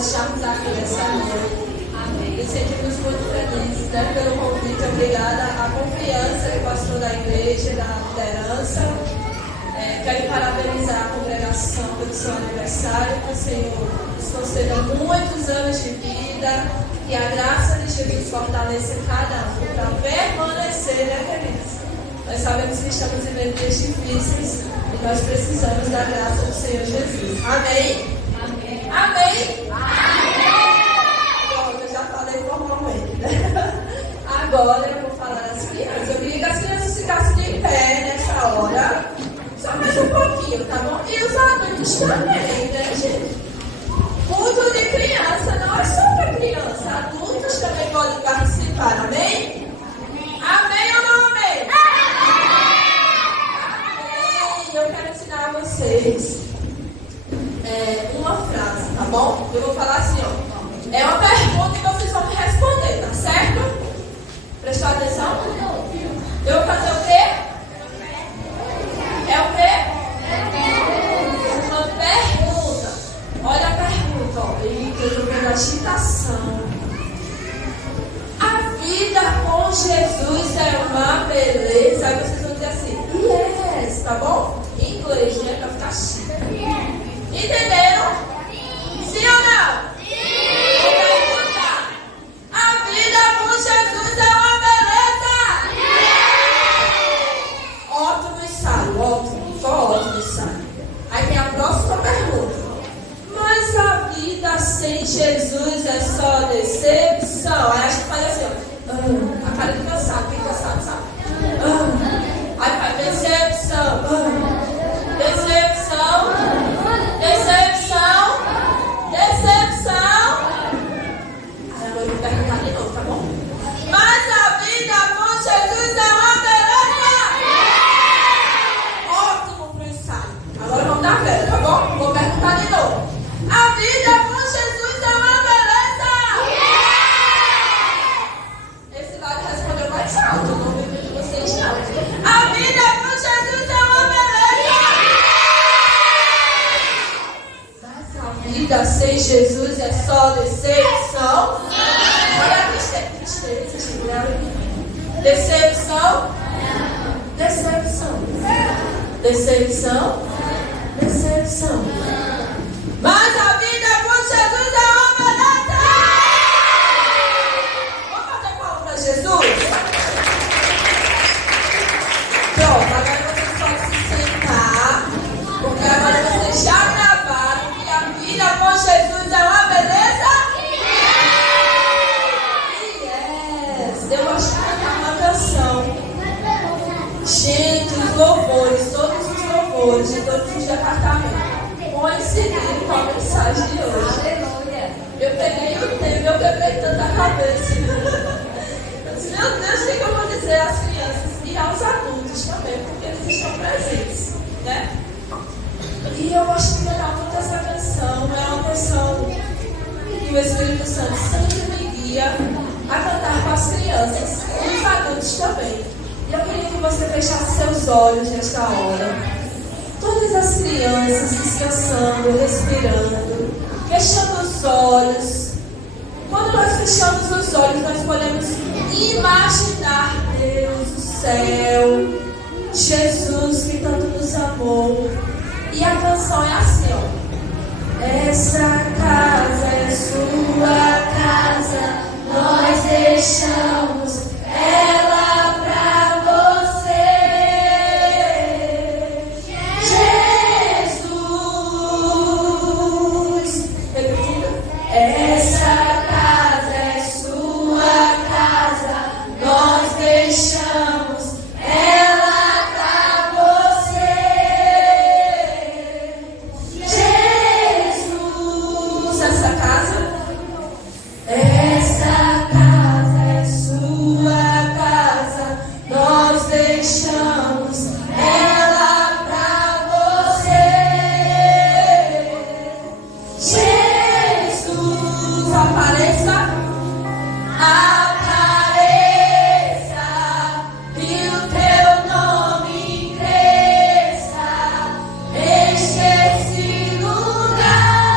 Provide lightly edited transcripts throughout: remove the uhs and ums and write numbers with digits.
nós estarmos aqui nessa noite. Amém. E sentimos muito felizes, né, pelo convite. Obrigada à confiança do pastor da igreja, da liderança. Quero parabenizar a congregação pelo seu aniversário. Que o Senhor nos conceda muitos anos de vida. Que a graça de Jesus fortaleça cada um para permanecer, né, queridos? Nós sabemos que estamos vivendo dias difíceis e nós precisamos da graça do Senhor Jesus. Amém? Amém. Amém? Amém. Pronto, eu já falei formalmente, né? Agora eu vou falar das crianças. Eu queria que as crianças ficassem de pé nessa hora. Só mais um pouquinho, tá bom? E os adultos também, né, gente? Culto de criança, não é só para criança. Adultos também podem participar, amém? Amém ou não amém? Amém! Eu quero ensinar a vocês uma frase, tá bom? Eu vou falar assim, ó. É uma pergunta que vocês vão me responder, tá certo? Prestou atenção? Eu vou fazer o quê? É o quê? Uma pergunta. Olha a pergunta, ó. Eita, eu tô vendo agitação. A vida com Jesus é uma beleza. Aí vocês vão dizer assim, yes, tá bom? Em inglês, né? Pra ficar chique. Entenderam? Sim ou não? Sim! Vou perguntar. A vida com Jesus é uma beleza? Sim! Ótimo ensaio, ótimo. Só ótimo ensaio. Aí tem a próxima pergunta. Mas a vida sem Jesus é só decepção? Aí a gente faz assim, ó. A cara de cansado, quem cansado sabe? Aí faz decepção. Decepção. Decepção. Decepção. Aí agora eu vou perguntar de novo, tá bom? Mas a vida com Jesus é uma beleza? Ótimo pro ensaio. Agora vamos dar fé, tá bom? Vou perguntar de novo. A vida com Jesus é uma beleza? Esse lado respondeu mais alto, eu não ouvi de vocês não. A vida com Jesus é uma beleza? Mas a vida sem Jesus é só decepção? Olha a tristeza, decepção? Decepção. Decepção? Decepção. Mas a vida com Jesus é uma beleza! Vamos fazer palmas para Jesus? Pronto, agora vocês podem se sentar, porque agora vocês já gravaram que a vida com Jesus é uma beleza? Yes! Eu gosto de cantar uma canção. Gente, os louvores, todos os louvores de todos os departamentos coincidiram com a mensagem de hoje. Eu peguei o tempo, eu quebrei tanta cabeça. Eu disse, meu Deus, o que eu vou dizer às crianças e aos adultos também, porque eles estão presentes, né? E eu gosto de cantar muito essa canção. É uma canção que o Espírito Santo sempre me guia a cantar com as crianças e os adultos também. E eu queria que você fechasse seus olhos nesta hora. Todas as crianças descansando, respirando, fechando os olhos. Quando nós fechamos os olhos, nós podemos imaginar Deus, o céu, Jesus que tanto nos amou. E a canção é assim, ó. Essa casa é sua casa, nós deixamos ela pra você. Essa casa é sua casa, nós deixamos ela pra você. Jesus, essa casa é sua casa, nós deixamos ela pra você. Jesus, apareça, e o teu nome cresça, enche esse lugar,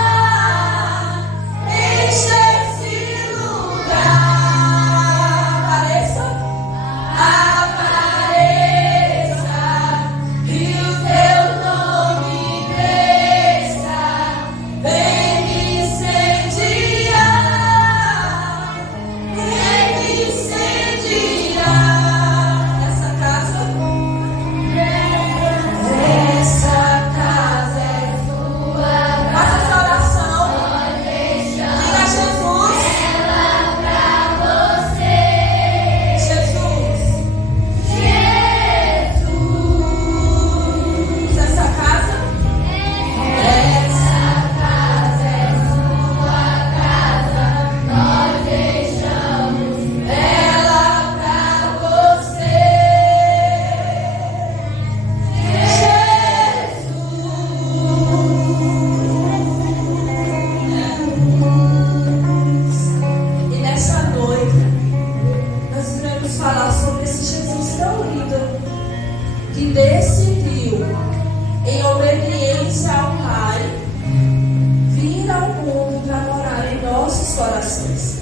nossos corações.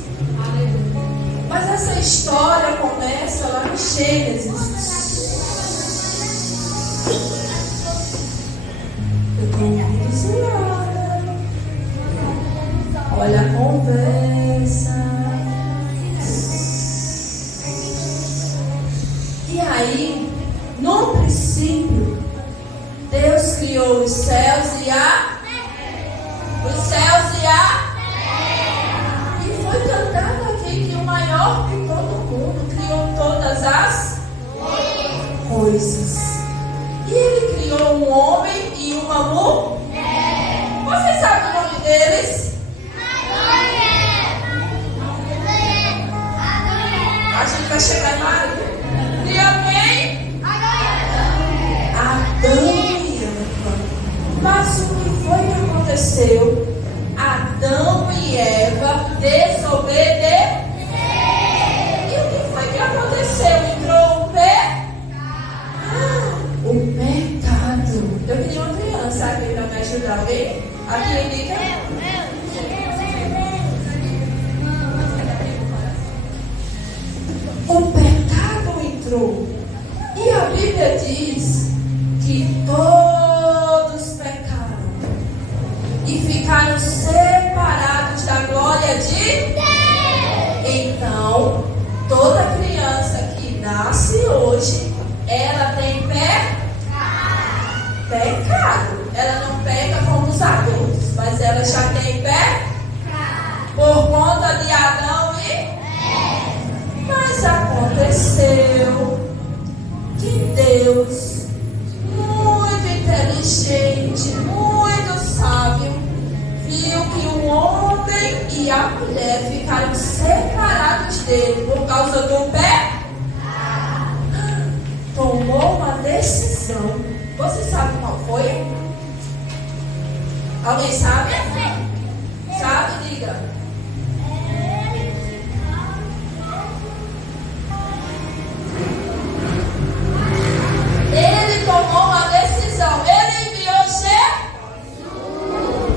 Mas essa história começa lá no Gênesis. Eu estou ouvindo senhora. Olha a conversa. E aí, no princípio, Deus criou os céus e a e foi cantado aqui que o maior de todo mundo criou todas as coisas. E ele criou um homem e uma mulher. Vocês sabem o nome deles? A gente vai chegar em Maria. Criou quem? Adão e Eva. Mas o que foi que aconteceu? Adão e Eva desobedeceram. E o que foi que aconteceu? Entrou o pecado. Eu queria uma criança aqui para me ajudar. Alguém? Aqui, Liga. O pecado entrou. E a Bíblia diz que todos pecaram e ficaram separados da glória de Deus. Então, toda criança que nasce hoje, ela tem pecado. Ela não peca como os adultos, mas ela já tem pecado por conta de Adão e Eva. Mas aconteceu que Deus, muito inteligente, muito sábio, viu que o homem e a mulher ficaram separados dele por causa do pecado. Tomou uma decisão. Você sabe qual foi? Alguém sabe? Sabe? Diga. Ele tomou uma decisão. Ele enviou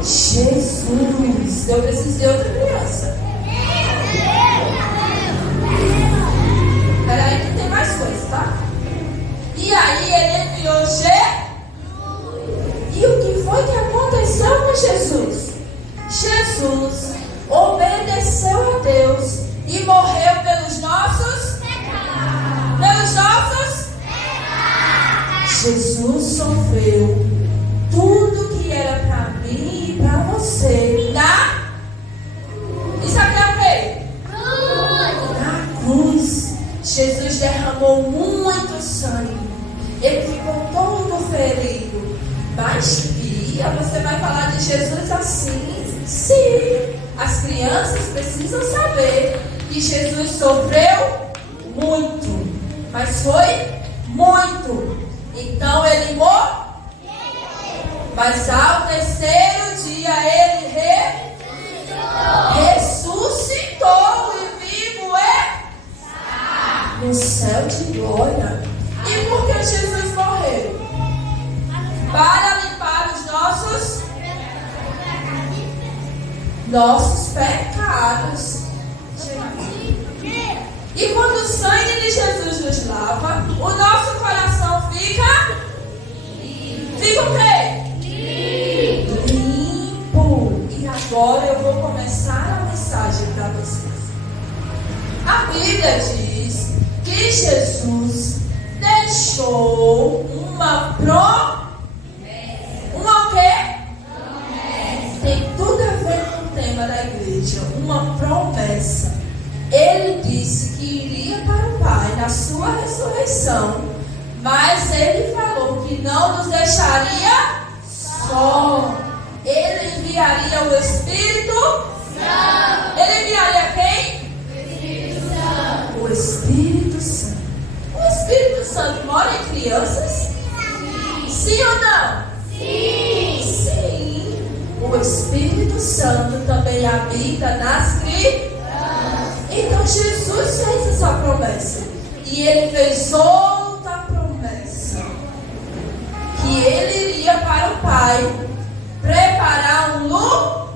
Jesus. Eu preciso de outra criança. Peraí que tem mais coisa, tá? E aí ele enviou Jesus. E o que foi que aconteceu com Jesus? Jesus obedeceu a Deus e morreu pelos nossos pecados. Pelos nossos pecados. Jesus sofreu tudo que era para mim e para você. Isso aqui é o quê? Na cruz. Jesus derramou muito sangue. Ele ficou todo ferido. Mas Bia, você vai falar de Jesus assim? Sim. As crianças precisam saber que Jesus sofreu muito. Mas foi muito. Então ele morreu. Mas ao terceiro dia ele ressuscitou e vivo no céu de glória. E por que Jesus morreu? Para limpar os nossos pecados. E quando o sangue de Jesus nos lava, o nosso coração fica o quê? Limpo. E agora eu vou começar a mensagem para vocês. A Bíblia diz que Jesus deixou uma promessa. Uma o quê? Promessa. Tem tudo a ver com o tema da igreja. Uma promessa. Ele disse que iria para o Pai na sua ressurreição, mas ele falou que não nos deixaria só. Ele enviaria o Espírito Santo. Ele enviaria quem? O Espírito Santo. O Espírito Santo mora em crianças? Sim ou não? Sim. Sim. O Espírito Santo também habita nas crianças. Então Jesus fez essa promessa. E ele fez outra promessa. Que ele iria para o Pai preparar um lugar.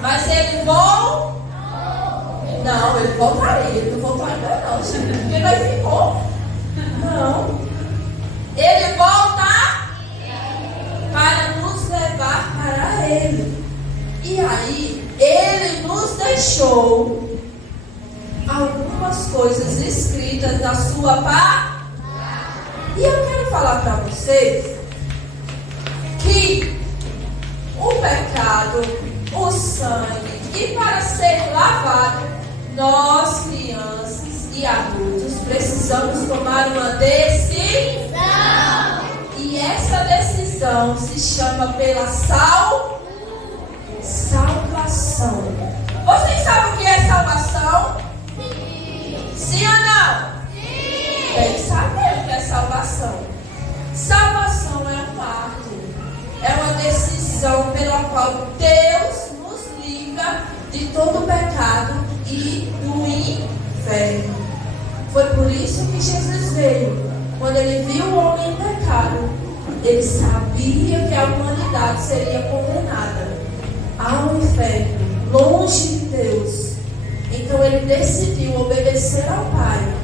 Mas ele voltou. Não, ele voltaria. Ele não voltou ainda não, gente. Porque nós ficou. Não. Ele volta para nos levar para Ele. E aí, Ele nos deixou algumas coisas escritas na sua palavra. E eu quero falar para vocês que o pecado, o sangue, e para ser lavado, nós, crianças e adultos, precisamos tomar uma decisão. E essa decisão se chama pela salvação. Vocês sabem o que é salvação? Sim ou não? Sim. Tem que saber o que é salvação. Salvação é um ato, é uma decisão pela qual Deus nos livra de todo o pecado e do inferno. Foi por isso que Jesus veio. Quando ele viu o homem em pecado, ele sabia que a humanidade seria condenada ao inferno, longe de Deus. Então ele decidiu obedecer ao Pai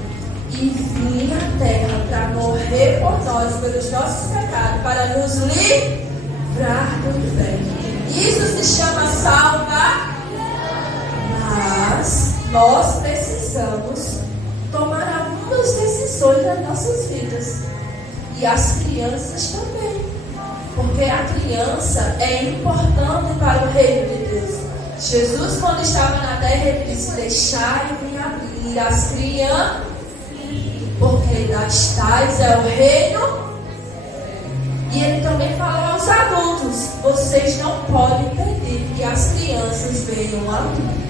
e vir à terra para morrer por nós, pelos nossos pecados, para nos livrar do inferno. Isso se chama salvação. Mas nós precisamos tomar algumas decisões nas nossas vidas. E as crianças também. Porque a criança é importante para o reino de Deus. Jesus, quando estava na terra, ele disse: deixai-me abrir as crianças, porque das tais é o reino. E ele também falou aos adultos: vocês não podem pedir que as crianças venham a mim.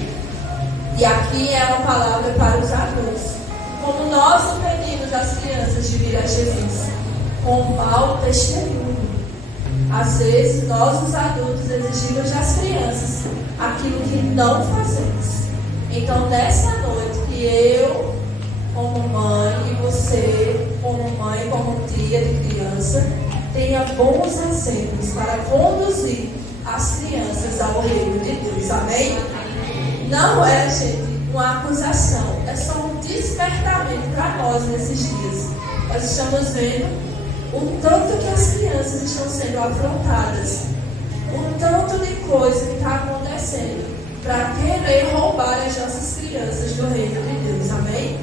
E aqui é uma palavra para os adultos. Como nós impedimos as crianças de vir a Jesus? Com mau testemunho. Às vezes, nós, os adultos, exigimos das crianças aquilo que não fazemos. Então, nessa noite, que eu, como mãe, e você, como mãe, como tia de criança, tenha bons exemplos para conduzir as crianças ao reino de Deus. Amém? Não é, gente, uma acusação. É só um despertamento para nós nesses dias. Nós estamos vendo o tanto que as crianças estão sendo afrontadas, o tanto de coisa que está acontecendo para querer roubar as nossas crianças do reino de Deus. Amém?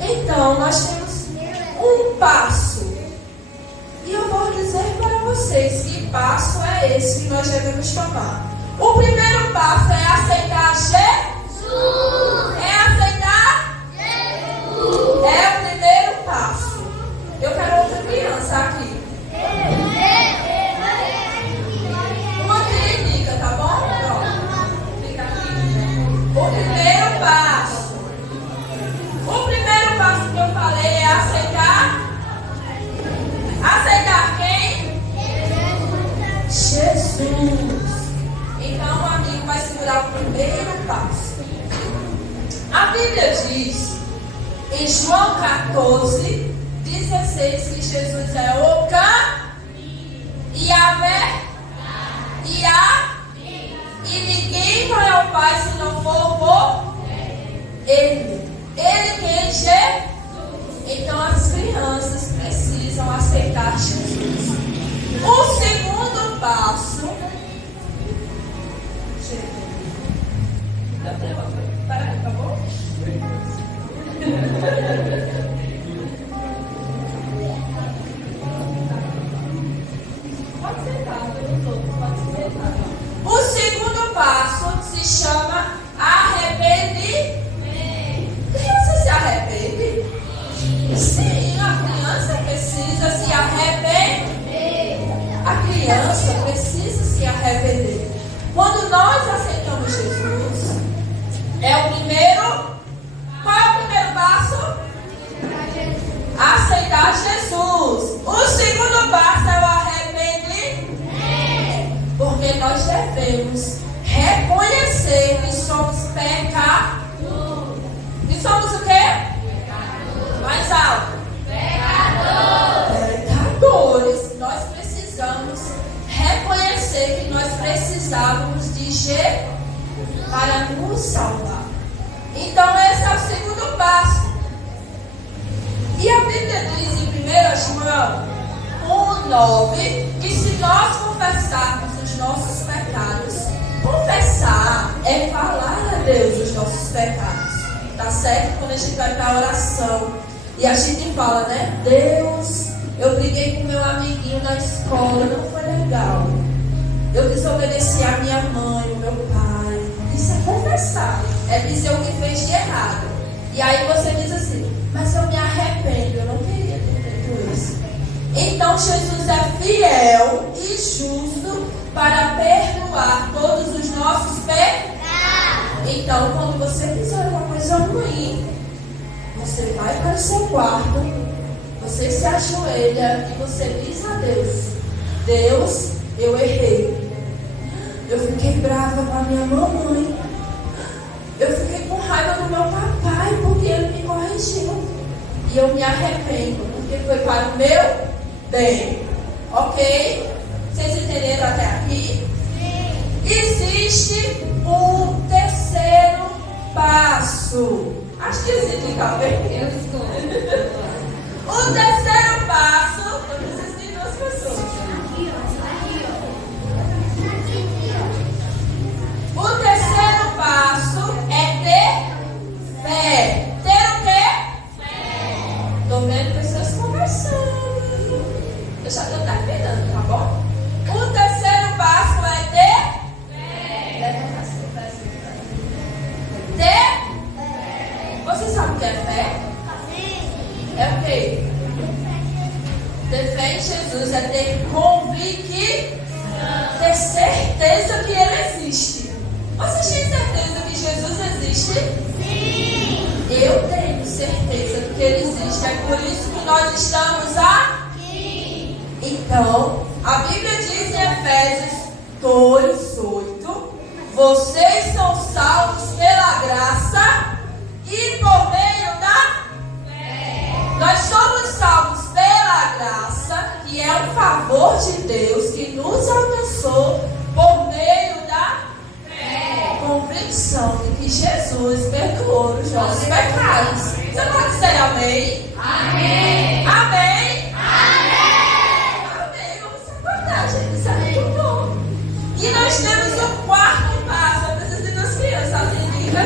Então, nós temos um passo. E eu vou dizer para vocês que passo é esse que nós devemos tomar. O primeiro passo é aceitar Jesus. É aceitar Jesus. É o primeiro passo. Eu quero outra criança aqui. Uma crítica, tá bom? Pronto. Fica aqui. O primeiro passo. O primeiro passo que eu falei é aceitar. Aceitar quem? Jesus. Então o amigo vai segurar o primeiro passo. A Bíblia diz em João 14, 16 que Jesus é o caminho e a verdade e ninguém vai ao Pai se não for por Ele. Ele quem é Jesus. Então as crianças precisam aceitar Jesus. O segundo passo. Tá bom? Pode sentar, pode sentar. O segundo passo se chama arrependimento. Criança se arrepende? Sim, a criança precisa se arrepender. A criança precisa se arrepender. Quando nós aceitamos Jesus, é o primeiro. Qual é o primeiro passo? Aceitar Jesus. O segundo passo é o arrependimento. Porque nós devemos reconhecer que somos pecadores. Que somos o quê? Mais alto. Pecadores. Nós precisamos reconhecer que nós precisávamos de Jesus para nos salvar. Então esse é o segundo passo. E a Bíblia diz em 1 João 1,9 que se nós confessarmos os nossos pecados, confessar é falar a Deus os nossos pecados. Tá certo? Quando a gente vai para a oração e a gente fala, né? Deus, eu briguei com meu amiguinho na escola, não foi legal. Eu desobedeci a minha mãe, o meu pai. Isso é confessar, é dizer o que fez de errado. E aí você diz assim, mas eu me arrependo, eu não queria ter feito isso. Então Jesus é fiel e justo para perdoar todos os nossos pecados. Então quando você fizer uma coisa ruim, você vai para o seu quarto, você se ajoelha e você diz a Deus, Deus, eu errei. Eu fiquei brava com a minha mamãe. Eu fiquei com raiva do meu papai porque ele me corrigiu. E eu me arrependo porque foi para o meu bem. Ok? Vocês entenderam até aqui? Sim. Existe um terceiro passo. Acho que existe, talvez. Eu estou. O terceiro passo. Eu preciso de duas pessoas. O terceiro passo é ter fé. Ter o quê? Fé. Estou vendo pessoas conversando. Eu já estou terminando, tá bom? O terceiro passo é ter fé. Ter fé. Você sabe o que é fé? É o quê? Ter fé em Jesus é ter convicção, ter certeza que Ele existe. Você tem certeza que Jesus existe? Sim! Eu tenho certeza de que Ele existe. É por isso que nós estamos aqui. Então, a Bíblia diz em Efésios 2:8: vocês são salvos pela graça e por meio da fé. Nós somos salvos pela graça, que é um favor de Deus que nos alcançou por meio da convicção de que Jesus perdoou os nossos pecados. Você pode dizer amém? Amém! Amém! Amém! Amém! Vamos se acordar, gente. Isso é muito bom. E nós temos o quarto passo. Eu preciso de duas crianças ali, né?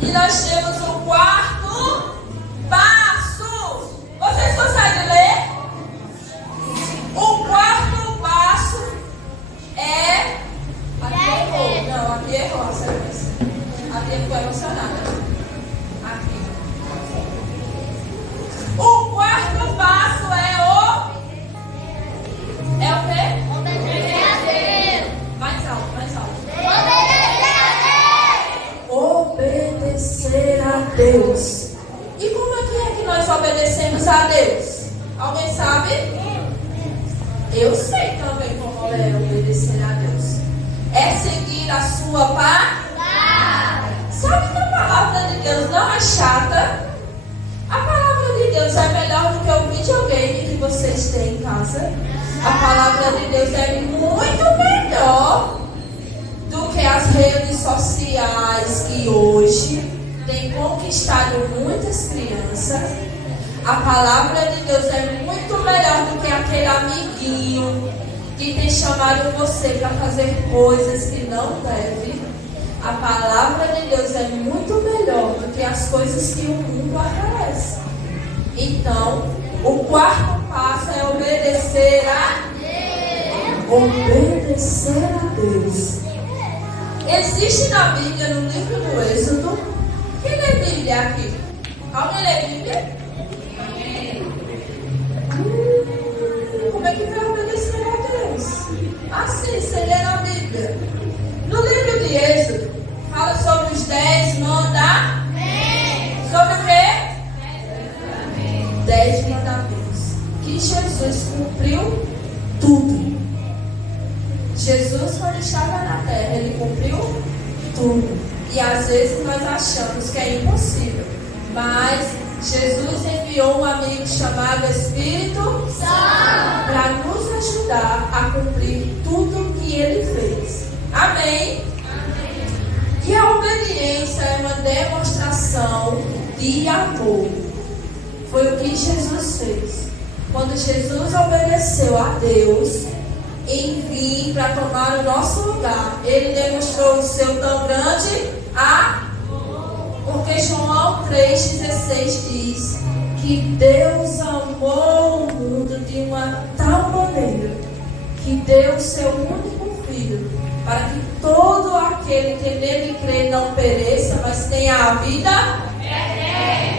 E nós temos o quarto passo. Vocês conseguem ler? O quarto passo é... Aqui errou. Não, aqui errou a sequência. Aqui ficou emocionada. Aqui. O quarto passo é o... É o quê? Obedecer a Deus. Mais alto, mais alto. Obedecer a Deus. E como é que nós obedecemos a Deus? Alguém sabe? Eu sei também como é obedecer a Deus. É seguir a sua palavra. Sabe que a palavra de Deus não é chata? A palavra de Deus é melhor do que o videogame que vocês têm em casa. A palavra de Deus é muito melhor do que as redes sociais que hoje têm conquistado muitas crianças. A palavra de Deus é muito melhor do que aquele amiguinho que tem chamado você para fazer coisas que não deve. A palavra de Deus é muito melhor do que as coisas que o mundo oferece. Então, o quarto passo é obedecer a Deus. Obedecer a Deus. Existe na Bíblia, no livro do Êxodo. Quem lê Bíblia aqui? Alguém lê Bíblia? Como é que vai obedecer a Deus? Assim, você lê na Bíblia. No livro de Êxodo, fala sobre os 10 mandamentos. Sobre o quê? 10 mandamentos. Que Jesus cumpriu tudo. Jesus, quando estava na terra, ele cumpriu tudo. E às vezes nós achamos que é impossível. Mas Jesus enviou um amigo chamado Espírito Santo para nos ajudar a cumprir tudo o que ele fez. Amém? Amém? E a obediência é uma demonstração de amor. Foi o que Jesus fez. Quando Jesus obedeceu a Deus em vir para tomar o nosso lugar, ele demonstrou o seu tão grande amor. Porque João 3,16 diz que Deus amou o mundo de uma tal maneira que deu o seu único Filho, para que todo aquele que nele crê não pereça, mas tenha a vida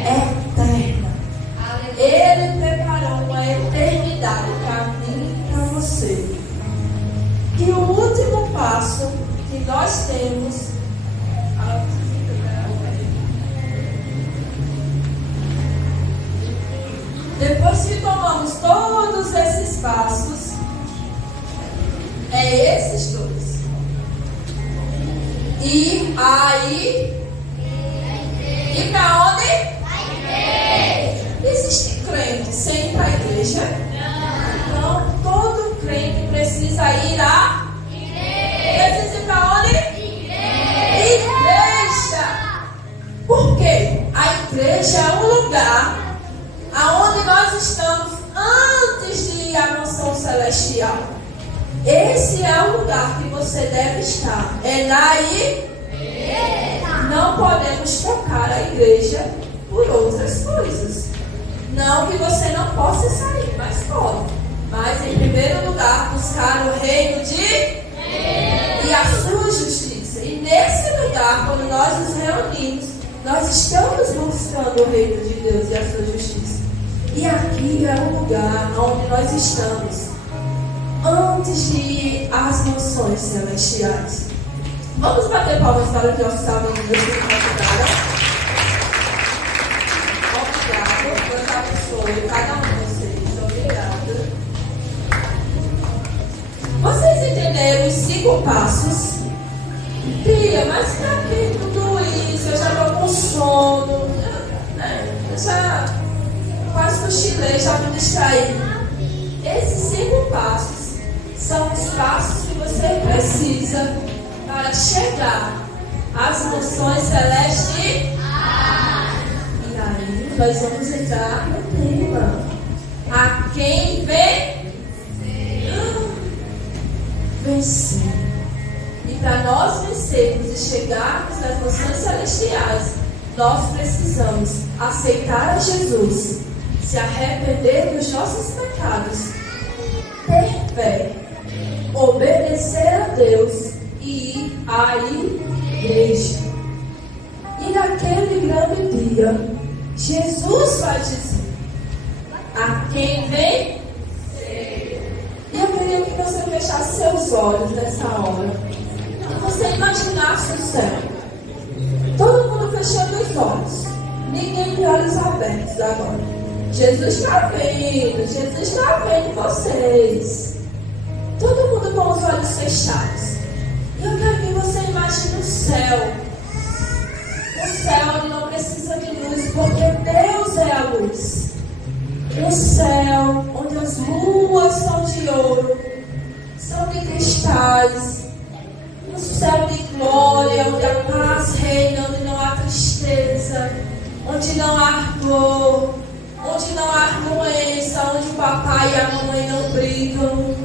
eterna. Ele preparou uma eternidade para mim e para você. E o último passo que nós temos, depois que tomamos todos esses passos, é esses dois. E aí, e para onde? Existe crente sem ir para a igreja? Então, todo crente precisa ir à igreja. Precisa ir para onde? Igreja. Por quê? A igreja é um lugar aonde nós estamos antes de ir à mansão celestial. Esse é o lugar que você deve estar. É na igreja. Não podemos trocar a igreja por outras coisas. Não que você não possa sair, mas pode. Mas em primeiro lugar, buscar o reino de e a sua justiça. E nesse lugar, quando nós nos reunimos, nós estamos buscando o reino de Deus e a sua justiça. E aqui é o lugar onde nós estamos antes de ir às mansões celestiais. Vamos bater palmas para os nossos alunos que nos convidaram. Obrigado. Deus abençoe cada um de vocês. Obrigada. Vocês entenderam os 5 passos? Tia, mas para que tudo isso? Eu já estou com sono. Eu já quase cochilei, já me distraí. Esses 5 passos são os passos que você precisa para chegar às mansões celestes. E aí nós vamos entrar no tema. A quem vencer. E para nós vencermos e chegarmos às mansões celestiais, nós precisamos aceitar a Jesus, se arrepender dos nossos pecados, ter fé, obedecer a Deus e ir à igreja. E naquele grande dia, Jesus vai dizer: a quem vem? E eu queria que você fechasse seus olhos nessa hora e você imaginasse o céu. Todo mundo fechando os olhos, ninguém de olhos abertos agora. Jesus está vendo vocês. Todo mundo com os olhos fechados. E eu quero que você imagine o céu. O céu onde não precisa de luz, porque Deus é a luz. O céu onde as ruas são de ouro, são de cristais. Um céu de glória, onde a paz reina, onde não há tristeza, onde não há dor, onde não há doença, onde o papai e a mamãe não brigam.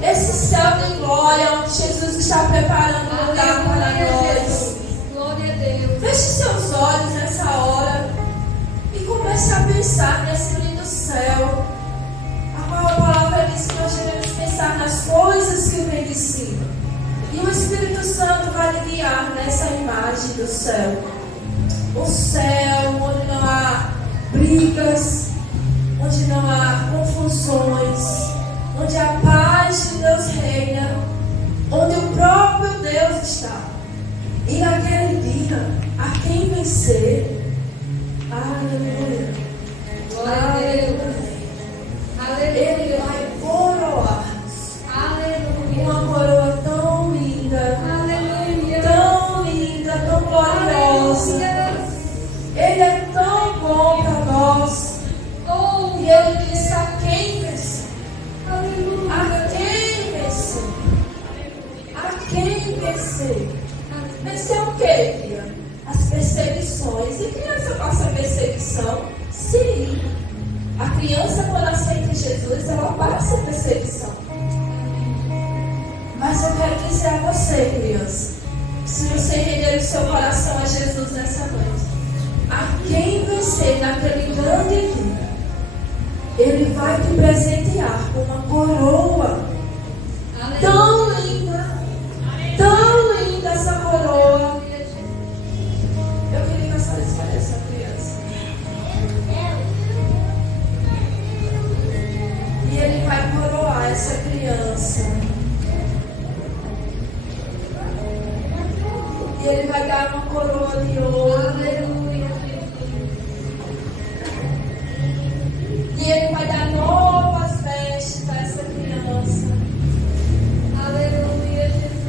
Esse céu de glória, onde Jesus está preparando um lugar para nós. Glória a Deus. Feche seus olhos nessa hora e comece a pensar nesse lindo céu. A palavra diz que nós devemos pensar nas coisas que vêm de cima. E o Espírito Santo vai lhe guiar nessa imagem do céu. O céu onde não há brigas, onde não há confusões, onde a paz de Deus reina, onde o próprio Deus está. E naquele dia, a quem vencer, aleluia, aleluia, ele vai coroar-nos. Aleluia. Uma coroa tão linda, aleluia, tão linda, tão gloriosa. criança passa perseguição? Sim. A criança, quando aceita Jesus, ela passa perseguição. Mas eu quero dizer a você, criança, se você render o seu coração a Jesus nessa noite, a quem vencer naquele grande dia, Ele vai te presentear com uma coroa tão linda essa coroa. Eu queria que a senhora escolhesse a criança. E Ele vai coroar essa criança. E Ele vai dar uma coroa de ouro. Aleluia. E Ele vai dar novas vestes para essa criança. Aleluia, Jesus.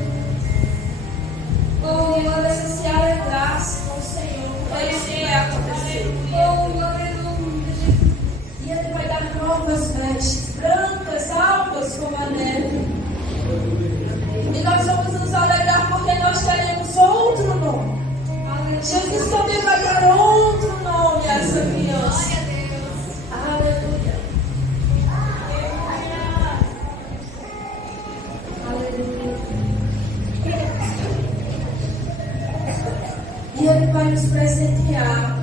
Oh, e você se alegrasse com o Senhor. Porque isso vai acontecer. Oh, aleluia, Jesus. E Ele vai dar novas vestes, brancas, alvas como a neve. E nós vamos nos alegrar porque nós teremos outro nome. Jesus também vai dar outro nome a essa criança. Aleluia. Aleluia. E Ele vai nos presentear.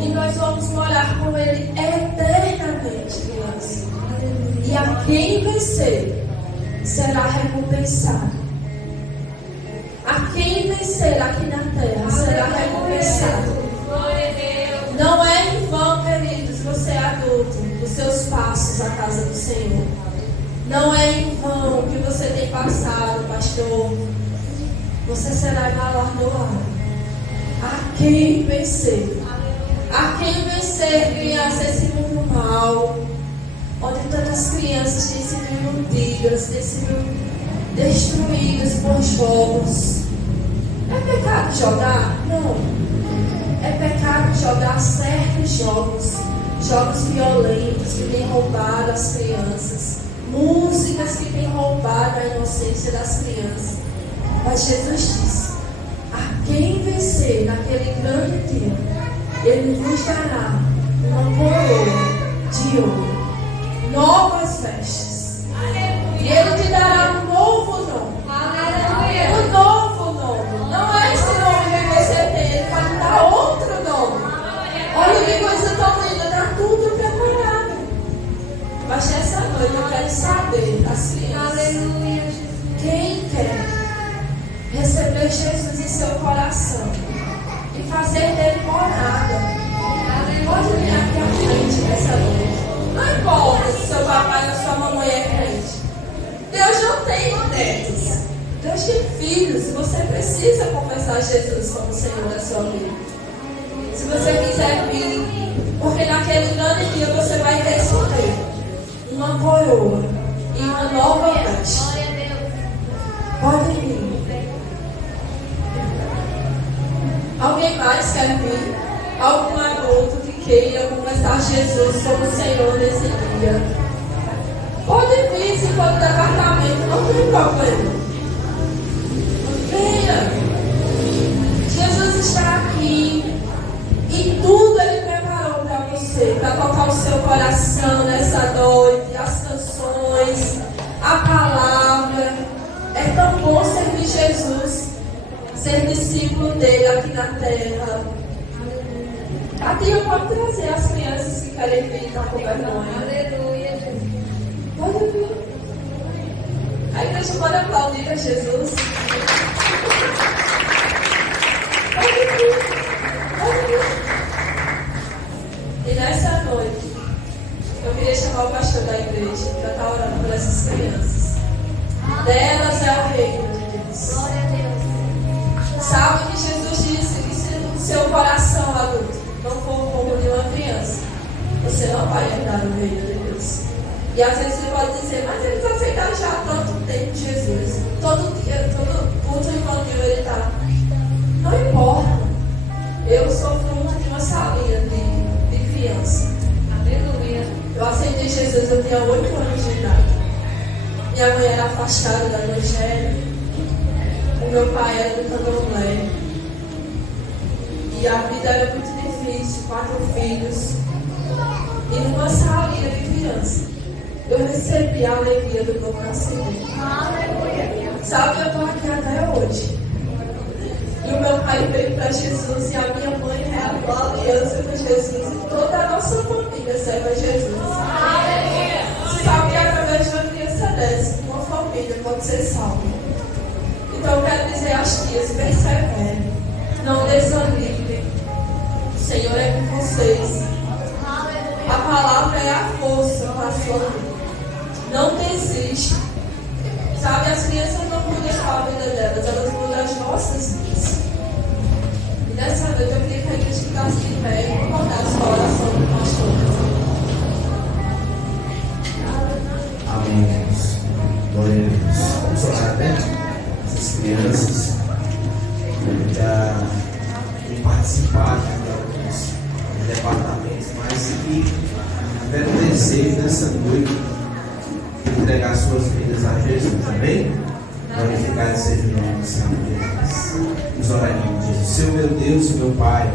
E nós vamos morar com Ele eternamente, criança. E a quem vencer será recompensado. A quem vencer aqui na terra será recompensado. Não é em vão, queridos, você é adulto, os seus passos à casa do Senhor. Não é em vão que você tem passado, pastor. Você será galardoado. A quem vencer. A quem vencer, criança, esse mundo mal, onde tantas crianças têm sido iludidas, têm sido destruídas por jogos. É pecado jogar? Não. É pecado jogar certos jogos. Jogos violentos que têm roubado as crianças. Músicas que têm roubado a inocência das crianças. Mas Jesus disse: a quem vencer naquele grande dia, Ele vos dará uma coroa de ouro, novas vestes. E Ele te dará um novo nome. Um novo nome. Não é esse nome que você tem, Ele vai te dar outro nome. Olha que coisa tão linda, está tudo preparado. Mas essa noite eu quero saber das crianças. Quem quer receber Jesus em seu coração e fazer dele morada, pode vir aqui à frente nessa noite. Não importa se seu papai ou sua mamãe é crente. Deus não tem netos. Deus tem filhos. Você precisa confessar Jesus como Senhor da sua vida. Se você quiser vir, porque naquele grande dia você vai receber uma coroa e uma nova veste. Pode vir. Alguém mais quer vir? Algum adulto que queira confessar Jesus como Senhor nesse dia? Pode vir, se for do departamento, não tem problema. Venha. Jesus está aqui e tudo Ele preparou para você, para tocar o seu coração nessa noite, as canções, a palavra. É tão bom servir Jesus, ser discípulo dele aqui na terra. A tia pode trazer as crianças que querem vir com vergonha. Aleluia, Jesus. Pode vir. A igreja pode aplaudir a Jesus. Pode vir. Pode vir. E nessa noite, eu queria chamar o pastor da igreja para estar orando por essas crianças. Delas é o reino de Deus. Glória a Deus. Sabe que Jesus disse que se no seu coração adulto não for como de uma criança, você não vai herdar o reino de Deus. E às vezes você pode dizer, mas eles aceitaram já há tanto tempo Jesus. Todo dia, todo culto infantil ele está. Não importa. Eu sou fruto de uma salinha de criança. Aleluia. Eu aceitei Jesus, eu tinha 8 anos de idade. Minha mãe era afastada do evangelho. O meu pai era do candomblé. E a vida era muito difícil, 4 filhos. E numa salinha de criança, eu recebi a alegria do meu nascimento. Sabe, eu estou aqui até hoje. E o meu pai veio para Jesus e a minha mãe reavou a aliança com Jesus e toda a nossa família serve a Jesus. Sabe que através de uma criança dessa, uma família pode ser salva. Então eu quero dizer às tias, perseverem, não desanimem. O Senhor é com vocês. A palavra é a força para a sua vida. Não desista. Sabe, as crianças não mudam só a vida delas, elas mudam as nossas vidas. E nessa noite eu queria que a gente ficasse de pé e recordasse a oração do pastor. Amém, Deus. Glória a Deus. Vamos orar, né? Essas crianças já têm participado de alguns departamentos, mas que tiveram desejo nessa noite de entregar suas vidas a Jesus, amém? Glorificado seja o nome do Senhor Jesus. Nos oraremos, Jesus. Senhor, meu Deus e meu Pai,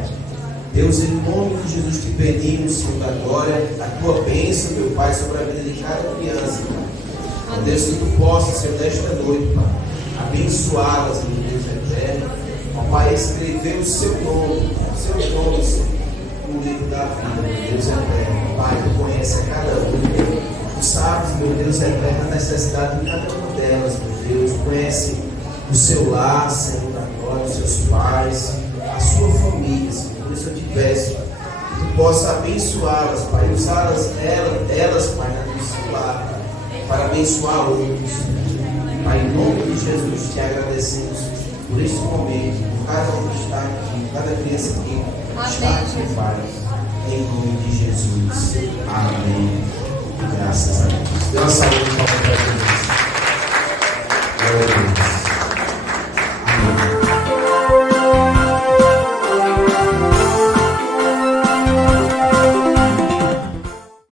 Deus, em nome de Jesus, te pedimos, Senhor da glória, a tua bênção, meu Pai, sobre a vida de cada criança, Pai. Ó Deus, que tu possa, Senhor, nesta noite, Pai, abençoá-las, meu Deus eterno. Ó Pai, escrever o seu nome, Senhor, no livro da vida, meu Deus eterno. Pai, tu conhece a cada um. Tu sabes, meu Deus eterno, a necessidade de cada uma delas, meu Deus. Tu conhece o seu lar, Senhor da glória, os seus pais, a sua família, Senhor. Por isso eu te peço que tu possa abençoá-las, Pai, usá-las, elas, Pai, na tua lar, Pai, para abençoar outros. Pai, em nome de Jesus, te agradecemos por este momento, por cada um que está aqui, por cada criança que está aqui, Pai, em nome de Jesus. Amém. Graças a Deus. Dê uma salva de palmas para